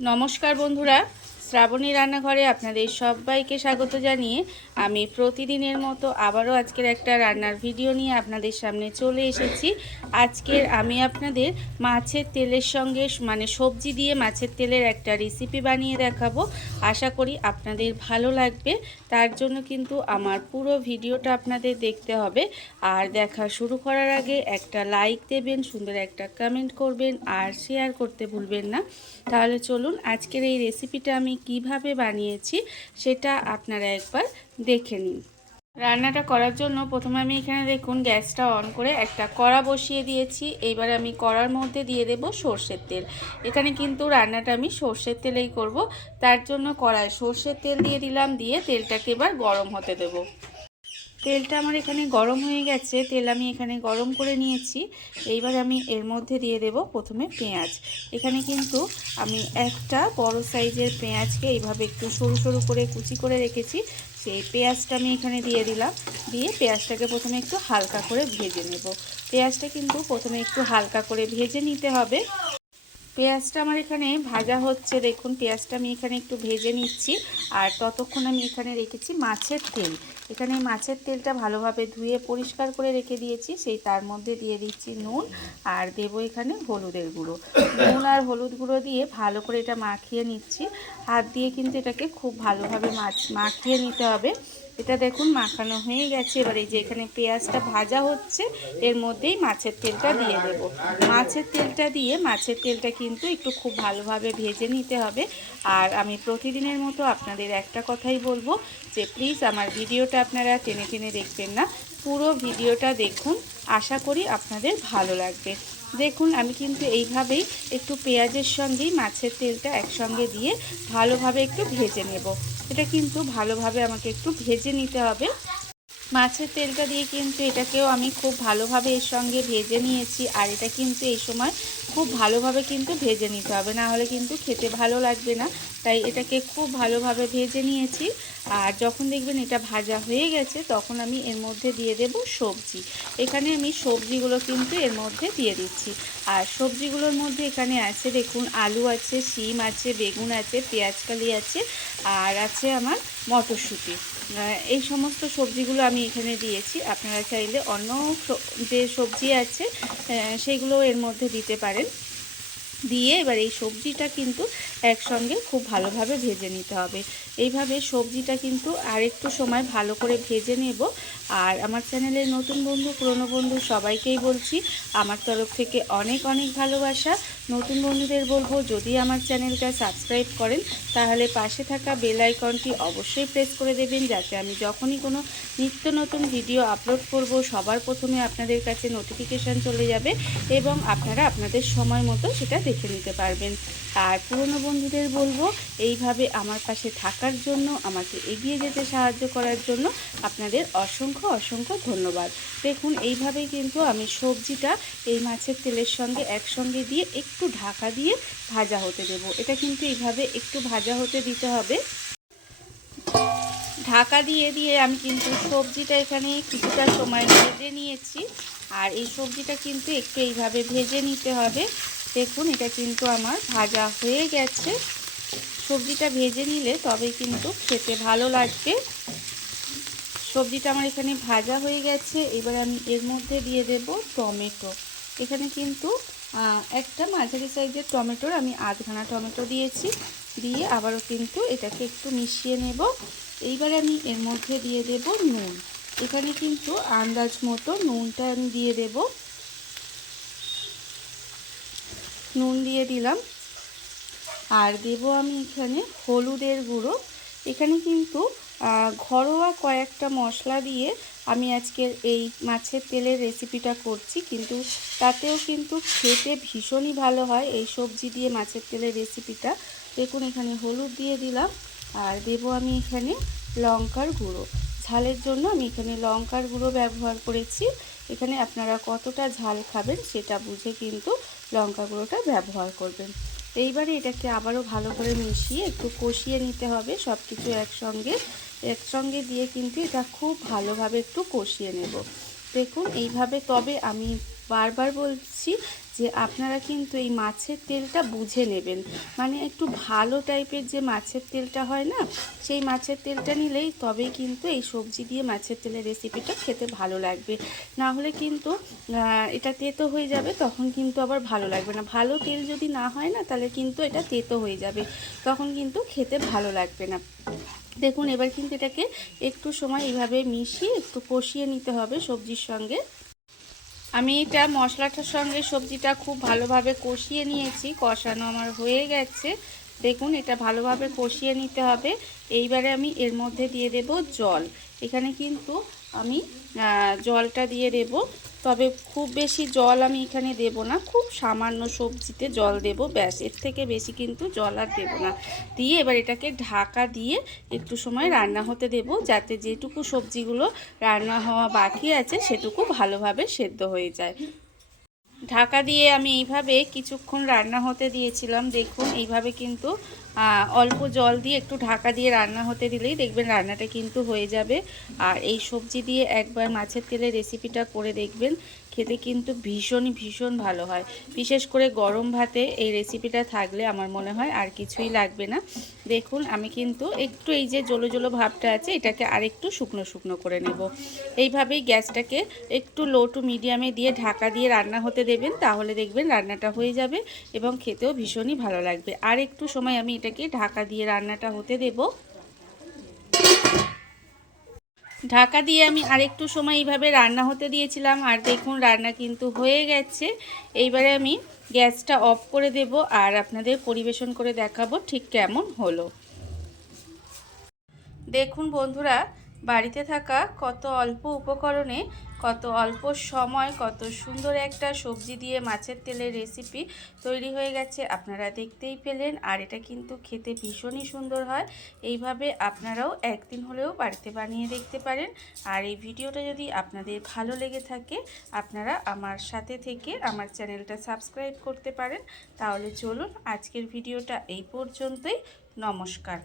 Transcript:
নমস্কার বন্ধুরা, শ্রাবণী রান্নাঘরে আপনাদের সবাইকে স্বাগত জানিয়ে আমি প্রতিদিনের মতো আবারও আজকের একটা রান্নার ভিডিও নিয়ে আপনাদের সামনে চলে এসেছি। আজকের আমি আপনাদের মাছের তেলের সঙ্গে সবজি দিয়ে মাছের তেলের একটা রেসিপি বানিয়ে দেখাবো। আশা করি আপনাদের ভালো লাগবে। তার জন্য কিন্তু আমার পুরো ভিডিওটা আপনাদের দেখতে হবে। আর দেখা শুরু করার আগে একটা লাইক দেবেন, সুন্দর একটা কমেন্ট করবেন আর শেয়ার করতে ভুলবেন না। তাহলে চলুন আজকের এই রেসিপিটা আমি কিভাবে বানিয়েছি সেটা আপনারা একবার দেখে নিন। রান্নাটা করার জন্য প্রথমে আমি এখানে দেখুন গ্যাসটা অন করে একটা কড়া বসিয়ে দিয়েছি। এইবার আমি কড়ার মধ্যে দিয়ে দেব সর্ষের তেল। এখানে কিন্তু রান্নাটা আমি সর্ষের তেলেই করব। তার জন্য কড়ায় সর্ষের তেল দিয়ে দিলাম, দিয়ে তেলটাকে এবার গরম হতে দেব। তেলটা আমার এখানে গরম হয়ে গেছে, তেল আমি এখানে গরম করে নিয়েছি। এইবার আমি এর মধ্যে দিয়ে দেব প্রথমে পেঁয়াজ। এখানে কিন্তু আমি একটা বড় সাইজের পেঁয়াজকে এইভাবে একটু সরু সরু করে কুচি করে রেখেছি, সেই পেঁয়াজটা আমি এখানে দিয়ে দিলাম। দিয়ে পেঁয়াজটাকে প্রথমে একটু হালকা করে ভেজে নেব। পেঁয়াজটা কিন্তু প্রথমে একটু হালকা করে ভেজে নিতে হবে। পেঁয়াজটা আমার এখানে ভাজা হচ্ছে, দেখুন পেঁয়াজটা আমি এখানে একটু ভেজে নিচ্ছি। আর ততক্ষণ আমি এখানে রেখেছি মাছের তেল। এখানে মাছের তেলটা ভালোভাবে ধুয়ে পরিষ্কার করে রেখে দিয়েছি, সেই তার মধ্যে দিয়ে দিচ্ছি নুন আর দেবো এখানে হলুদের গুঁড়ো। নুন আর হলুদ গুঁড়ো দিয়ে ভালো করে এটা মাখিয়ে নিচ্ছি। হাত দিয়ে কিন্তু এটাকে খুব ভালোভাবে মাখিয়ে নিতে হবে। এটা দেখুন মাখানো হয়ে গেছে। এবার এই যে এখানে পেঁয়াজটা ভাজা হচ্ছে, এর মধ্যেই মাছের তেলটা দিয়ে দেব। মাছের তেলটা কিন্তু একটু খুব ভালোভাবে ভেজে নিতে হবে। আর আমি প্রতিদিনের মতো আপনাদের একটা কথাই বলবো যে প্লিজ আমার ভিডিওটা আপনারা টেনে টেনে দেখবেন না, পুরো ভিডিওটা দেখুন। আশা করি আপনাদের ভালো লাগবে। দেখুন আমি কিন্তু এইভাবেই একটু পেঁয়াজের সঙ্গেই মাছের তেলটা একসঙ্গে দিয়ে ভালোভাবে একটু ভেজে নেব। এটা কিন্তু ভালোভাবে আমাকে একটু ভেজে নিতে হবে। মাছের তেলটা দিয়ে কিন্তু এটাকেও আমি খুব ভালোভাবে এর সঙ্গে ভেজে নিয়েছি। আর এটা কিন্তু এই সময় খুব ভালোভাবে কিন্তু ভেজে নিতে হবে, না হলে কিন্তু খেতে ভালো লাগবে না। তাই এটাকে খুব ভালোভাবে ভেজে নিয়েছি। আর যখন দেখবেন এটা ভাজা হয়ে গেছে তখন আমি এর মধ্যে দিয়ে দেব সবজি। এখানে আমি সবজিগুলো কিন্তু এর মধ্যে দিয়ে দিচ্ছি। আর সবজিগুলোর মধ্যে এখানে আছে দেখুন আলু আছে, শিম আছে, বেগুন আছে, পেঁয়াজকালি আছে, আর আছে আমার মটরশুঁটি। এই সমস্ত সবজিগুলো আমি এখানে দিয়েছি। আপনারা চাইলে অন্য যে সবজি আছে সেগুলো এর মধ্যে দিতে পারেন। দিয়ে এবার এই সবজিটা কিন্তু একসঙ্গে খুব ভালোভাবে ভেজে নিতে হবে। এইভাবে সবজিটা কিন্তু আরেকটু সময় ভালো করে ভেজে নেব। আর আমার চ্যানেলের নতুন বন্ধু পুরনো বন্ধু সবাইকেই বলছি আমার তরফ থেকে অনেক অনেক ভালোবাসা। নতুন বন্ধুদের বলবো যদি আমার চ্যানেলটা সাবস্ক্রাইব করেন তাহলে পাশে থাকা বেল আইকনটি অবশ্যই প্রেস করে দেবেন, যাতে আমি যখনই কোনো নিত্য নতুন ভিডিও আপলোড করব সবার প্রথমে আপনাদের কাছে নোটিফিকেশান চলে যাবে এবং আপনারা আপনাদের সময় মতো সেটা দেখে নিতে পারবেন। আর পুরনো বন্ধুদের বলবো এইভাবে আমার পাশে থাকার জন্য, আমাকে এগিয়ে যেতে সাহায্য করার জন্য আপনাদের অসংখ্য অসংখ্য ধন্যবাদ। দেখুন এইভাবেই কিন্তু আমি সবজিটা এই মাছের তেলের সঙ্গে একসঙ্গে দিয়ে একটু ঢাকা দিয়ে ভাজা হতে দেব। এটা কিন্তু এইভাবে একটু ভাজা হতে দিতে হবে। ঢাকা দিয়ে দিয়ে আমি কিন্তু সবজিটা এখানে কিছুটা সময় ভেজে নিয়েছি। আর এই সবজিটা কিন্তু একটু এইভাবে ভেজে নিতে হবে। দেখুন এটা কিন্তু আমার ভাজা হয়ে গেছে। সবজিটা ভেজে নিলে তবে কিন্তু খেতে ভালো লাগবে। সবজিটা আমার এখানে ভাজা হয়ে গেছে। এবার আমি এর মধ্যে দিয়ে দেব টমেটো। এখানে কিন্তু একটা মাঝারি সাইজের টমেটোর আমি আধখানা টমেটো দিয়েছি। দিয়ে আবারও কিন্তু এটাকে একটু মিশিয়ে নেব। এইবার আমি এর মধ্যে দিয়ে দেব নুন। এখানে কিন্তু আন্দাজ মতো নুনটা আমি দিয়ে দেব। নুন দিয়ে দিলাম। আর দেব আমি এখানে হলুদের গুঁড়ো। এখানে কিন্তু ঘরোয়া কয়েকটা মশলা দিয়ে আমি আজকের এই মাছের তেলের রেসিপিটা করছি, কিন্তু তাতেও কিন্তু খেতে ভীষণই ভালো হয় এই সবজি দিয়ে মাছের তেলের রেসিপিটা। দেখুন এখানে হলুদ দিয়ে দিলাম। আর দেব আমি এখানে লঙ্কার গুঁড়ো। ঝালের জন্য আমি এখানে লঙ্কার গুঁড়ো ব্যবহার করেছি। এখানে আপনারা কতটা ঝাল খাবেন সেটা বুঝে কিন্তু লঙ্কা গুঁড়োটা ব্যবহার করবেন। এইবারে এটাকে আবারও ভালো করে মিশিয়ে একটু কষিয়ে নিতে হবে। সব কিছু একসঙ্গে দিয়ে কিন্তু এটা খুব ভালোভাবে একটু কষিয়ে নেব। দেখুন এইভাবে তবে আমি বারবার বলছি যে আপনারা কিন্তু এই মাছের তেলটা বুঝে নেবেন, মানে একটু ভালো টাইপের যে মাছের তেলটা হয় না, সেই মাছের তেলটা নিলেই তবেই কিন্তু এই সবজি দিয়ে মাছের তেলের রেসিপিটা খেতে ভালো লাগবে। না হলে কিন্তু এটা তেতো হয়ে যাবে, তখন কিন্তু আবার ভালো লাগবে না। ভালো তেল যদি না হয় না, তাহলে কিন্তু এটা তেতো হয়ে যাবে, তখন কিন্তু খেতে ভালো লাগবে না। দেখুন এবার কিন্তু এটাকে একটু সময় এইভাবে মিশিয়ে একটু কষিয়ে নিতে হবে সবজির সঙ্গে। আমি এটা মশলাটার সঙ্গে সবজিটা খুব ভালোভাবে কষিয়ে নিয়েছি, কষানো আমার হয়ে গেছে। দেখুন এটা ভালোভাবে কষিয়ে নিতে হবে। এইবারে আমি এর মধ্যে দিয়ে দেব জল। এখানে কিন্তু আমি জলটা দিয়ে দেব, তবে খুব বেশি জল আমি এখানে দেব না, খুব সামান্য সবজিতে জল দেব, ব্যাস, এর থেকে বেশি কিন্তু জল আর দেব না। দিয়ে এবার এটাকে ঢাকা দিয়ে একটু সময় রান্না হতে দেব, যাতে যেটুকু সবজিগুলো রান্না হওয়া বাকি আছে সেটুকু ভালোভাবে সেদ্ধ হয়ে যায়। ঢাকা দিয়ে আমি এইভাবে কিছুক্ষণ রান্না হতে দিয়েছিলাম। দেখুন এইভাবে কিন্তু অল্প জল দিয়ে একটু ঢাকা দিয়ে রান্না হতে দিলেই দেখবেন রান্নাটা কিন্তু হয়ে যাবে। আর এই সবজি দিয়ে একবার মাছের তেলের রেসিপিটা করে দেখবেন, খেতে কিন্তু ভীষণ ভালো হয়। বিশেষ করে গরম ভাতে এই রেসিপিটা থাকলে আমার মনে হয় আর কিছুই লাগবে না। দেখুন আমি কিন্তু একটু এই যে জলো জলো ভাবটা আছে, এটাকে আরেকটু শুকনো শুকনো করে নেব। এইভাবেই গ্যাসটাকে একটু লো টু মিডিয়ামে দিয়ে ঢাকা দিয়ে রান্না হতে দেবেন, তাহলে দেখবেন রান্নাটা হয়ে যাবে এবং খেতেও ভীষণই ভালো লাগবে। আর একটু সময় আমি এটাকে ঢাকা দিয়ে রান্নাটা হতে দেব। ঢাকা দিয়ে আমি আরেকটু সময় এইভাবে রান্না হতে দিয়েছিলাম, আর দেখুন রান্না কিন্তু হয়ে গেছে। এইবারে আমি গ্যাসটা অফ করে দেব আর আপনাদের পরিবেশন করে দেখাবো ঠিক কেমন হলো। দেখুন বন্ধুরা, বাড়িতে থাকা কত অল্প উপকরণে, কত অল্প সময়, কত সুন্দর একটা সবজি দিয়ে মাছের তেলের রেসিপি তৈরি হয়ে গেছে, আপনারা দেখতেই পেলেন। আর এটা কিন্তু খেতে ভীষণই সুন্দর হয়। এইভাবে আপনারাও একদিন হলেও বাড়িতে বানিয়ে দেখতে পারেন। আর এই ভিডিওটা যদি আপনাদের ভালো লেগে থাকে, আপনারা আমার সাথে থেকে আমার চ্যানেলটা সাবস্ক্রাইব করতে পারেন। তাহলে চলুন আজকের ভিডিওটা এই পর্যন্তই। নমস্কার।